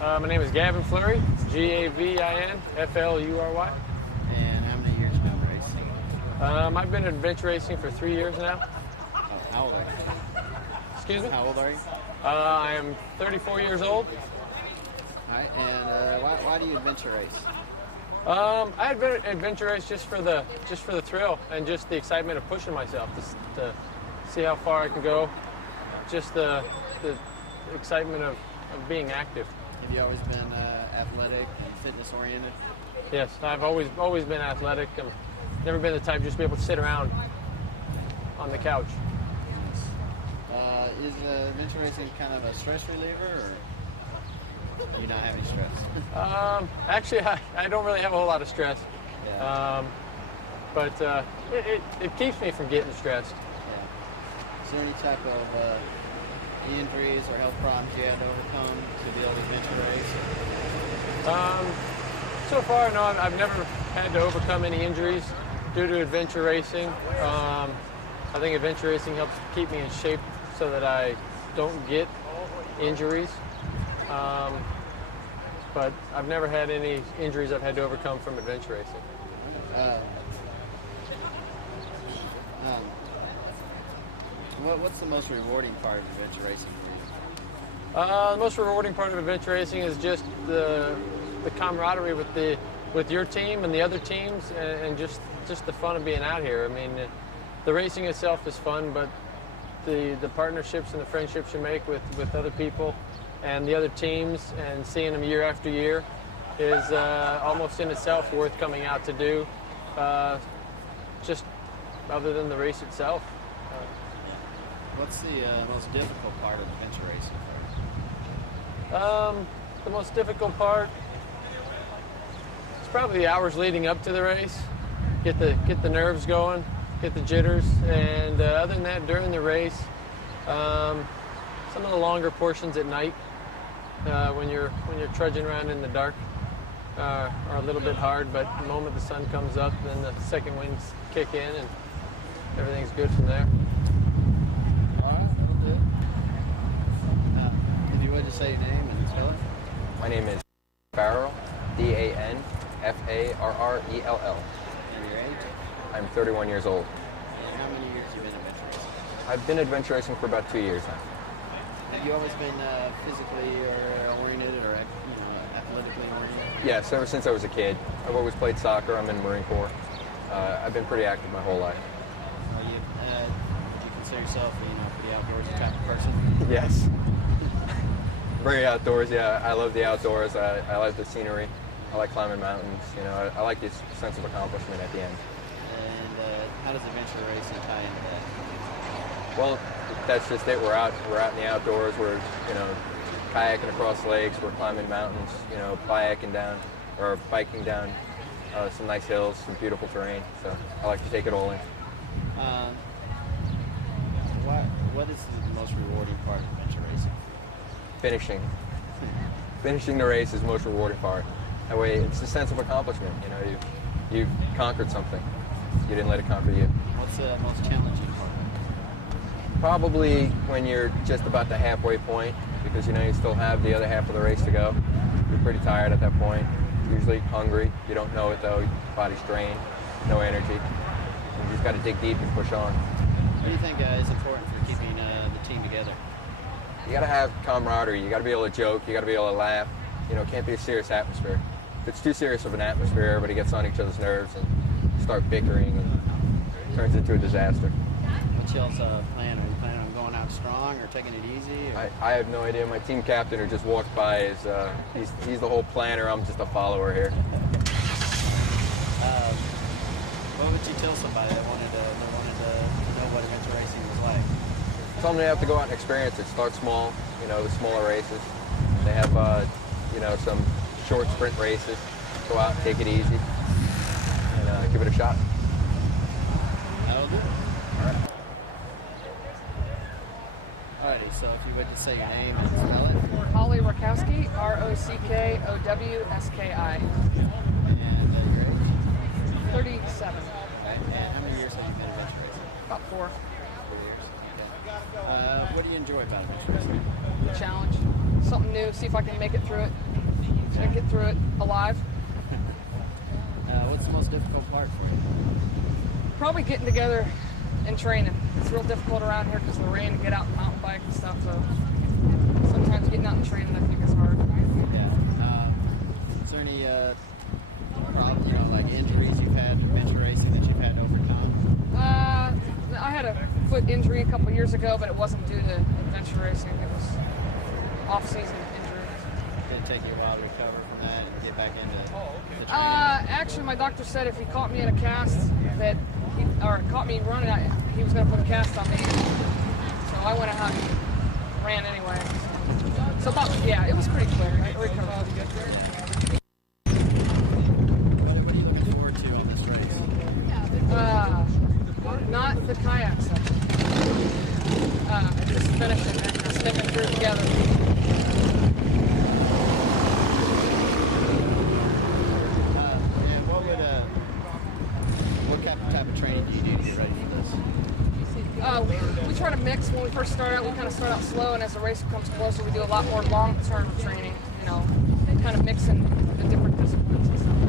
My name is Gavin Flury, Gavin Flury. And how many years have you been racing? I've been adventure racing for 3 years now. Oh, how old are you? Excuse me? How old are you? I am 34 years old. All right, and why do you adventure race? I adventure race just for the thrill and just the excitement of pushing myself to see how far I can go. Just the excitement of being active. Have you always been athletic and fitness oriented? Yes, I've always been athletic. I've never been the type just to be able to sit around on the couch. Is adventure racing kind of a stress reliever, or do you not have any stress? Actually, I don't really have a whole lot of stress. Yeah. But it keeps me from getting stressed. Yeah. Is there any type of injuries or health problems you had to overcome to be able to adventure race? So far, no, I've never had to overcome any injuries due to adventure racing. I think adventure racing helps keep me in shape so that I don't get injuries. But I've never had any injuries I've had to overcome from adventure racing. What's the most rewarding part of adventure racing for you? The most rewarding part of adventure racing is just the camaraderie with your team and the other teams, and just the fun of being out here. I mean, the racing itself is fun, but the partnerships and the friendships you make with other people and the other teams and seeing them year after year is almost in itself worth coming out to do, just other than the race itself. What's the most difficult part of adventure racing? The most difficult part is probably the hours leading up to the race. Get the nerves going, get the jitters, and other than that, during the race, some of the longer portions at night when you're trudging around in the dark are a little bit hard. But the moment the sun comes up, then the second winds kick in, and everything's good from there. Just say your name and spell it. My name is Farrell, Danfarrell. And your age? I'm 31 years old. And how many years have you been adventure racing? I've been adventure racing for about 2 years now. Have you always been physically oriented or athletically oriented? Yes, ever since I was a kid. I've always played soccer. I'm in the Marine Corps. I've been pretty active my whole life. Would you consider yourself a pretty outdoorsy type of person? Yes. Very outdoors, yeah. I love the outdoors. I like the scenery. I like climbing mountains. I like this sense of accomplishment at the end. And how does adventure racing tie into that? Well, that's just it. We're out in the outdoors. We're kayaking across lakes. We're climbing mountains. Biking down some nice hills, some beautiful terrain. So I like to take it all in. What is the most rewarding part of adventure racing? Finishing the race is the most rewarding part. That way, it's a sense of accomplishment. You've conquered something. You didn't let it conquer you. What's the most challenging part? Probably when you're just about the halfway point, because you still have the other half of the race to go. You're pretty tired at that point. Usually hungry. You don't know it though. Your body's drained, no energy. You just got to dig deep and push on. What do you think is important for keeping the team together? You got to have camaraderie. You got to be able to joke. You got to be able to laugh. It can't be a serious atmosphere. If it's too serious of an atmosphere, everybody gets on each other's nerves and start bickering, and it turns into a disaster. What's y'all's plan? Are you planning on going out strong or taking it easy? Or? I have no idea. My team captain, who just walked by, is he's the whole planner. I'm just a follower here. What would you tell somebody that wanted to know what adventure racing was like? Tell them they have to go out and experience it. Start small, the smaller races. They have, some short sprint races. Go out and take it easy and give it a shot. That'll do. All right. Alrighty, so if you would just say your name and spell it. Holly Rockowski, Rockowski. And your age? 37. And how many years have you been adventure racing? About 4. 4 years. Okay. What do you enjoy about adventure racing? The challenge. something new, see if I can make it through it, and get through it alive. What's the most difficult part for you? Probably getting together and training. It's real difficult around here because of the rain to get out and mountain bike and stuff. So sometimes getting out and training, I think, is hard. Yeah. Is there any problem, like injuries you've had in adventure racing that you've had to overcome? I had a foot injury a couple years ago, but it wasn't due to adventure racing. It was off-season injury. Did it take you a while to recover from that and get back into the training? Actually, my doctor said if he caught me in a cast or caught me running, he was going to put a cast on me. So I went out and ran anyway. So it was pretty quick. I recovered. What are you looking forward to on this race? Not the kayak section. Just finishing it and sticking through together. What type of training do you do to get ready for this? We try to mix. When we first start out, we kind of start out slow, and as the race comes closer, we do a lot more long-term training, kind of mixing the different disciplines and stuff.